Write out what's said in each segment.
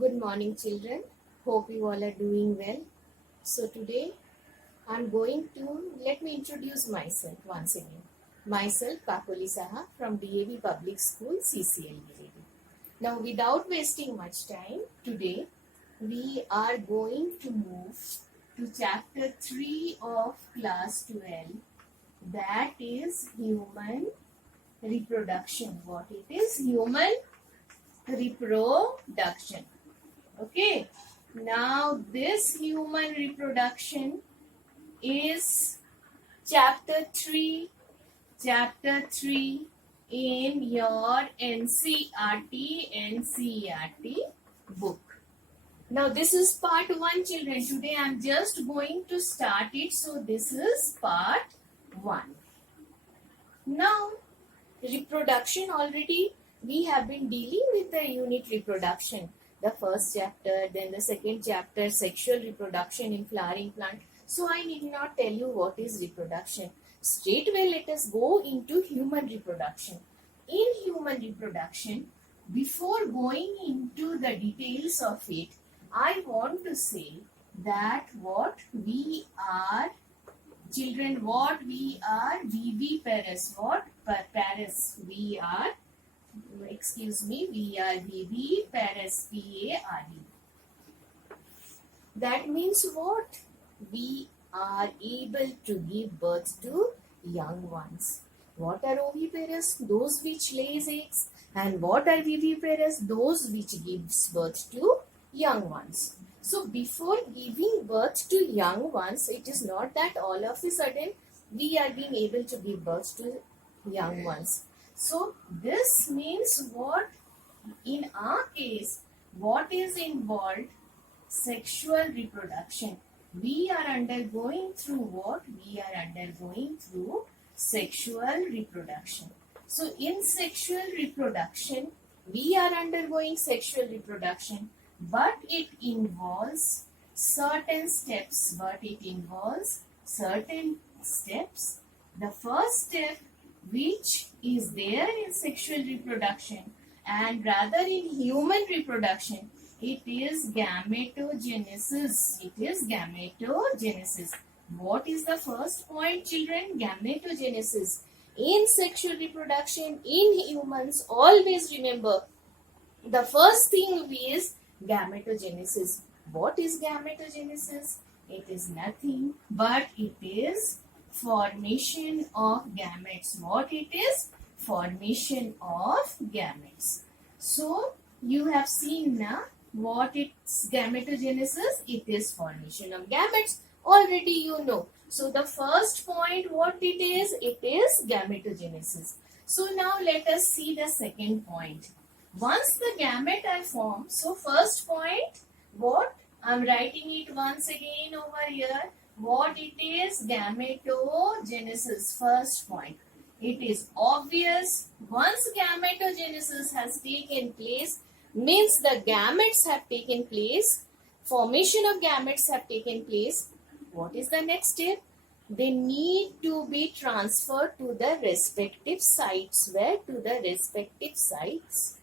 Good morning, children. Hope you all are doing well. So, today let me introduce myself once again. Myself, Kakoli Saha from DAV Public School, CCL. Now, without wasting much time, today we are going to move to chapter 3 of class 12. That is human reproduction. What it is? Human reproduction. Okay, now this human reproduction is chapter 3 in your NCERT book. Now this is part 1, children. Today I am just going to start it, so this is part 1. Now reproduction, already we have been dealing with the unit reproduction. The first chapter, then the second chapter, sexual reproduction in flowering plant. So I need not tell you what is reproduction. Straightway let us go into human reproduction. In human reproduction, before going into the details of it, I want to say that what we are, children, what we are, viviparous. What parous? We are viviparous, P-A-R-E. That means what? We are able to give birth to young ones. What are oviparous? Those which lays eggs. And what are viviparous? Those which gives birth to young ones. So before giving birth to young ones, it is not that all of a sudden we are being able to give birth to young ones. So this means what? In our case, what is involved? Sexual reproduction. We are undergoing through what? We are undergoing through sexual reproduction. So in sexual reproduction, we are undergoing sexual reproduction, but it involves certain steps. The first step, which is there in sexual reproduction and rather in human reproduction, it is gametogenesis. What is the first point, children? Gametogenesis. In sexual reproduction, in humans, always remember the first thing is gametogenesis. What is gametogenesis? It is nothing but it is formation of gametes. What it is? Formation of gametes. So you have seen now what it's gametogenesis. It is formation of gametes. Already you know. So the first point, what it is? It is gametogenesis. So now let us see the second point. Once the gamete are formed, so first point, what? I am writing it once again over here. What it is? Gametogenesis. First point. It is obvious. Once gametogenesis has taken place, means the gametes have taken place. Formation of gametes have taken place. What is the next step? They need to be transferred to the respective sites. Where? To the respective sites.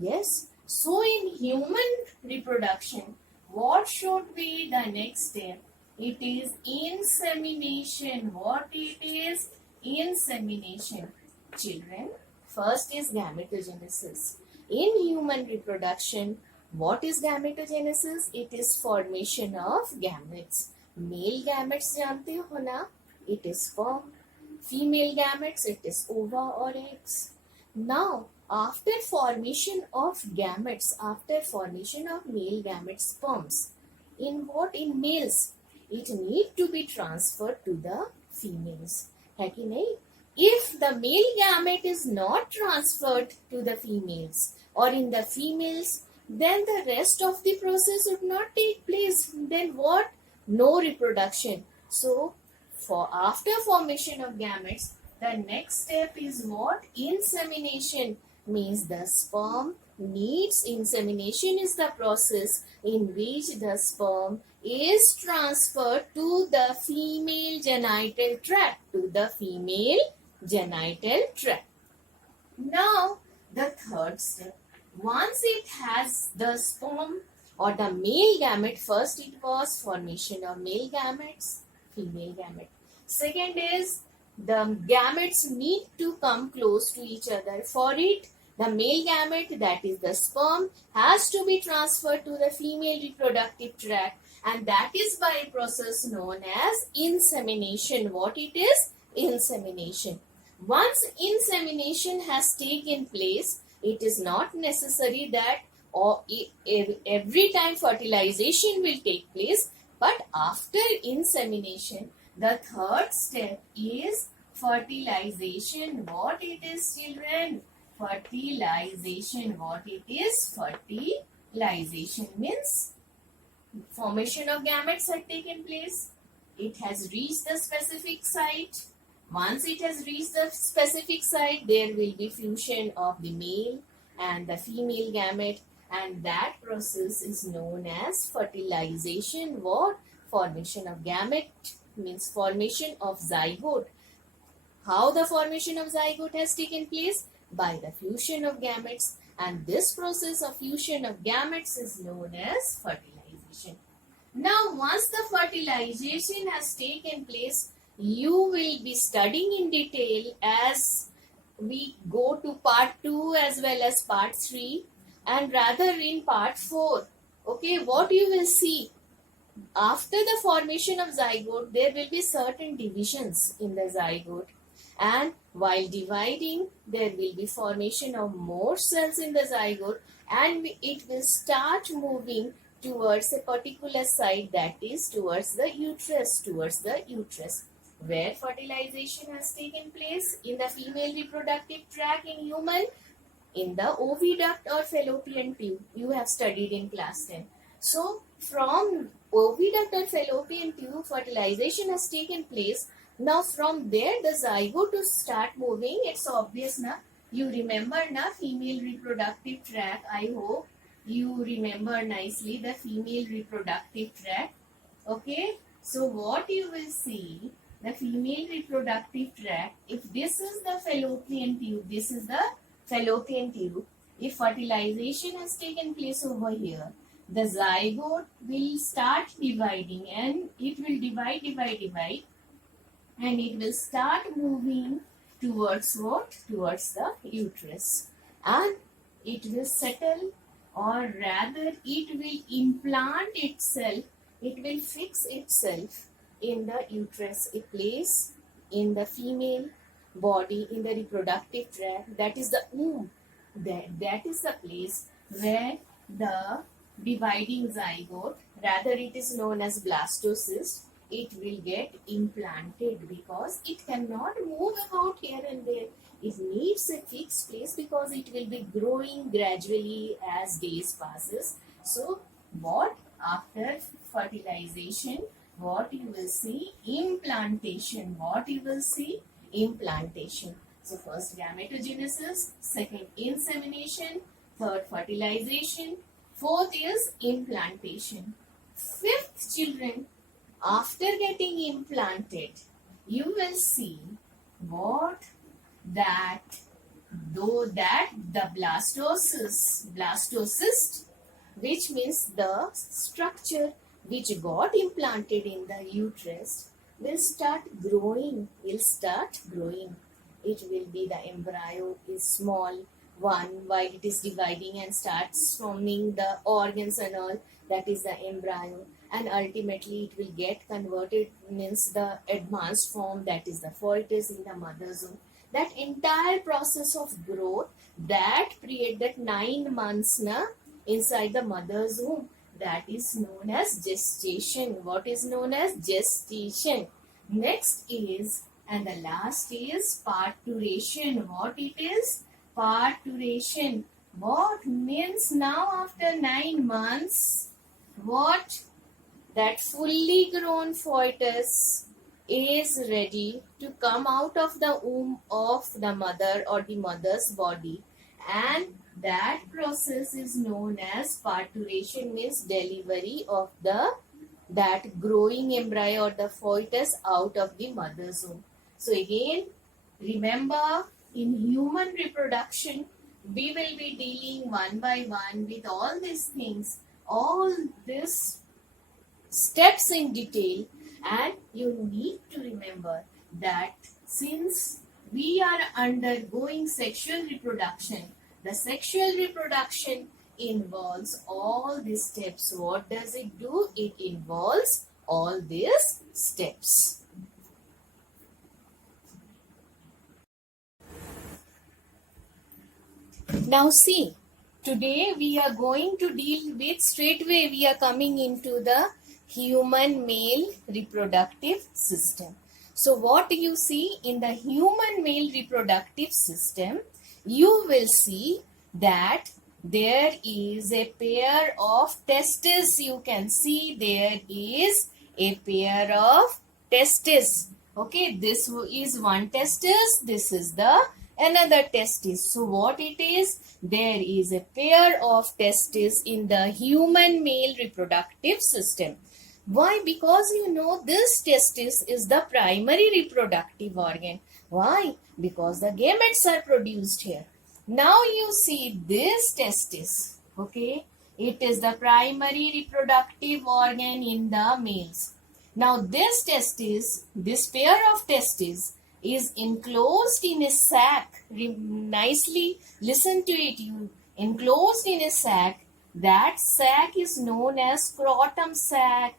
Yes. So in human reproduction, what should be the next step? It is insemination. What it is? Insemination. Children, first is gametogenesis. In human reproduction, what is gametogenesis? It is formation of gametes. Male gametes जानते हो ना? It is sperm. Female gametes, it is ova or eggs. Now, after formation of gametes, after formation of male gametes, sperms, in what? In males, it need to be transferred to the females. है कि नहीं? If the male gamete is not transferred to the females or in the females, then the rest of the process would not take place. Then what? No reproduction. So, for after formation of gametes, the next step is what? Insemination. Means the sperm needs insemination is the process in which the sperm is transferred to the female genital tract. Now, the third step. Once it has the sperm or the male gamete. First it was formation of male gametes, female gamete. Second is the gametes need to come close to each other. For it, the male gamete, that is the sperm, has to be transferred to the female reproductive tract, and that is by a process known as insemination. What it is? Insemination. Once insemination has taken place, it is not necessary that every time fertilization will take place, but after insemination, the third step is fertilization. What it is, children? Fertilization. What it is? Fertilization means formation of gametes had taken place. It has reached the specific site. Once it has reached the specific site, there will be fusion of the male and the female gamete, and that process is known as fertilization. What? Formation of gamete means formation of zygote. How the formation of zygote has taken place? By the fusion of gametes, and this process of fusion of gametes is known as fertilization. Now, once the fertilization has taken place, you will be studying in detail as we go to part 2 as well as part 3, and rather in part 4. Okay, what you will see? After the formation of zygote, there will be certain divisions in the zygote, and while dividing, there will be formation of more cells in the zygote, and it will start moving towards a particular site, that is towards the uterus, where fertilization has taken place in the female reproductive tract in human, in the oviduct or fallopian tube. You have studied in class 10. So from oviduct or fallopian tube, fertilization has taken place. Now from there the zygote to start moving. It's obvious na. You remember na, female reproductive tract. I hope you remember nicely the female reproductive tract. Okay. So what you will see, the female reproductive tract, if this is the fallopian tube, this is the fallopian tube. If fertilization has taken place over here, the zygote will start dividing, and it will divide, and it will start moving towards what? Towards the uterus, and it will settle, or rather it will implant itself, it will fix itself in the uterus, a place in the female body, in the reproductive tract, that is the womb. That is the place where the dividing zygote, rather it is known as blastocyst, it will get implanted, because it cannot move about here and there. It needs a fixed place because it will be growing gradually as days passes. So what? After fertilization, what you will see? Implantation. What you will see? Implantation. So first gametogenesis, second insemination, third fertilization, fourth is implantation. Fifth, children, after getting implanted, you will see what? That the blastocyst, which means the structure which got implanted in the uterus, will start growing. It will be, the embryo is small one, while it is dividing and starts forming the organs and all, that is the embryo, and ultimately it will get converted, means the advanced form, that is the fetus in the mother's womb. That entire process of growth, that period, that 9 months na, inside the mother's womb, that is known as gestation. What is known as gestation? Next is, and the last is parturition. What it is? Parturition. What means? Now after 9 months, what? That fully grown fetus is ready to come out of the womb of the mother or the mother's body, and that process is known as parturition, means delivery of that growing embryo or the fetus out of the mother's womb. So again, remember, in human reproduction, we will be dealing one by one with all these things. all these steps in detail, and you need to remember that since we are undergoing sexual reproduction, the sexual reproduction involves all these steps. What does it do? It involves all these steps. Now see, today we are going to deal with, straightway we are coming into the human male reproductive system. So what you see in the human male reproductive system, you will see that there is a pair of testes. You can see there is a pair of testes. Okay, this is one testis, this is the another testis. So what it is? There is a pair of testes in the human male reproductive system. Why? Because this testis is the primary reproductive organ. Why? Because the gametes are produced here. Now you see this testis. Okay, it is the primary reproductive organ in the males. Now this testis, this pair of testes is enclosed in a sac. Nicely listen to it. You enclosed in a sac. That sac is known as scrotum sac.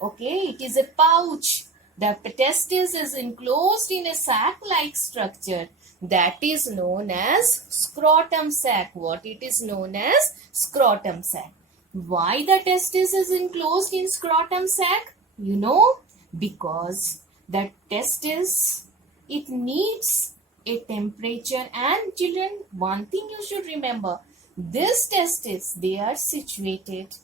Okay, it is a pouch. The testis is enclosed in a sac-like structure that is known as scrotum sac. What it is known as? Scrotum sac. Why the testis is enclosed in scrotum sac? Because the testis, it needs a temperature. And children, one thing you should remember, this testis, they are situated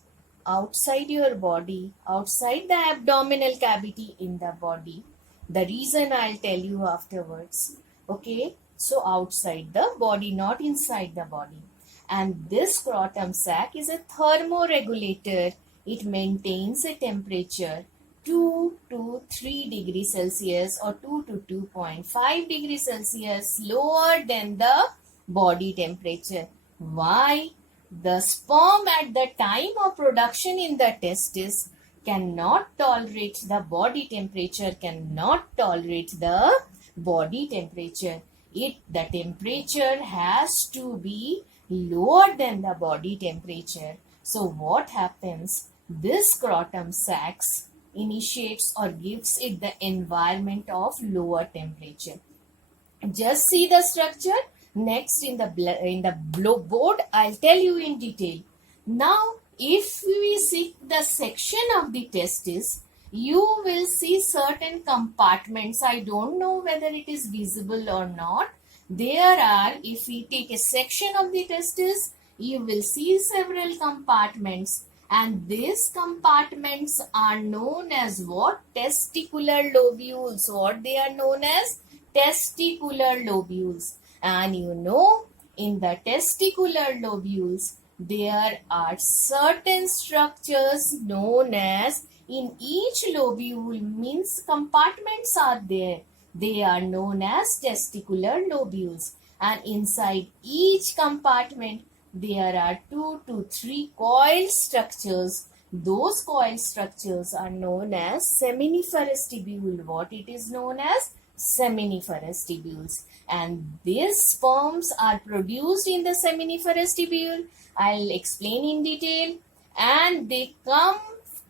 outside your body, outside the abdominal cavity in the body. The reason I'll tell you afterwards. Okay, so outside the body, not inside the body. And this scrotum sac is a thermoregulator. It maintains a temperature 2 to 3 degrees Celsius or 2 to 2.5 degrees Celsius lower than the body temperature. Why? The sperm at the time of production in the testis cannot tolerate the body temperature, cannot tolerate the body temperature. The temperature has to be lower than the body temperature. So what happens? This scrotum sacs initiates or gives it the environment of lower temperature. Just see the structure. Next in the board, I'll tell you in detail. Now, if we see the section of the testis, you will see certain compartments. I don't know whether it is visible or not. There are, if we take a section of the testis, you will see several compartments. And these compartments are known as what? Testicular lobules. What they are known as? Testicular lobules. And in the testicular lobules, there are certain structures known as, in each lobule, means compartments are there. They are known as testicular lobules. And inside each compartment, there are 2 to 3 coiled structures. Those coiled structures are known as seminiferous tubule. What it is known as? Seminiferous tubules. And these sperms are produced in the seminiferous tubule. I'll explain in detail. And they come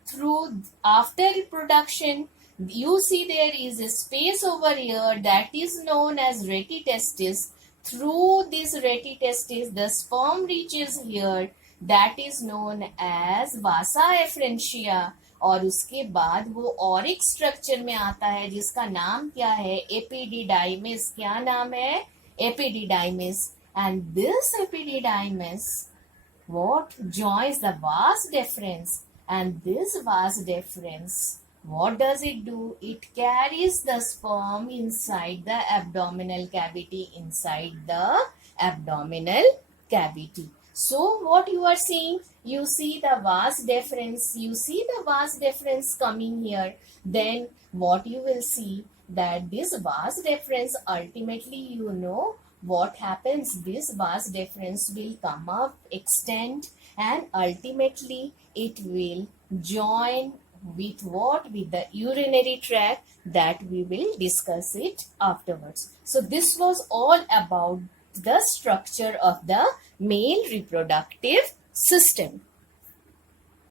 through after reproduction. You see there is a space over here that is known as retitestis. Through this retitestis, the sperm reaches here, that is known as vasa efferentia. और उसके बाद वो Auric structure में आता है जिसका नाम क्या है? एपिडिडाइमिस. क्या नाम है? Epididymis. And this epididymis, what joins the vas deferens, and this vas deferens, what does it do? It carries the sperm inside the abdominal cavity, So what you are seeing? You see the vas deferens, coming here. Then what you will see, that this vas deferens, ultimately what happens? This vas deferens will come up, extend, and ultimately it will join with what? With the urinary tract, that we will discuss it afterwards. So this was all about the structure of the male reproductive system.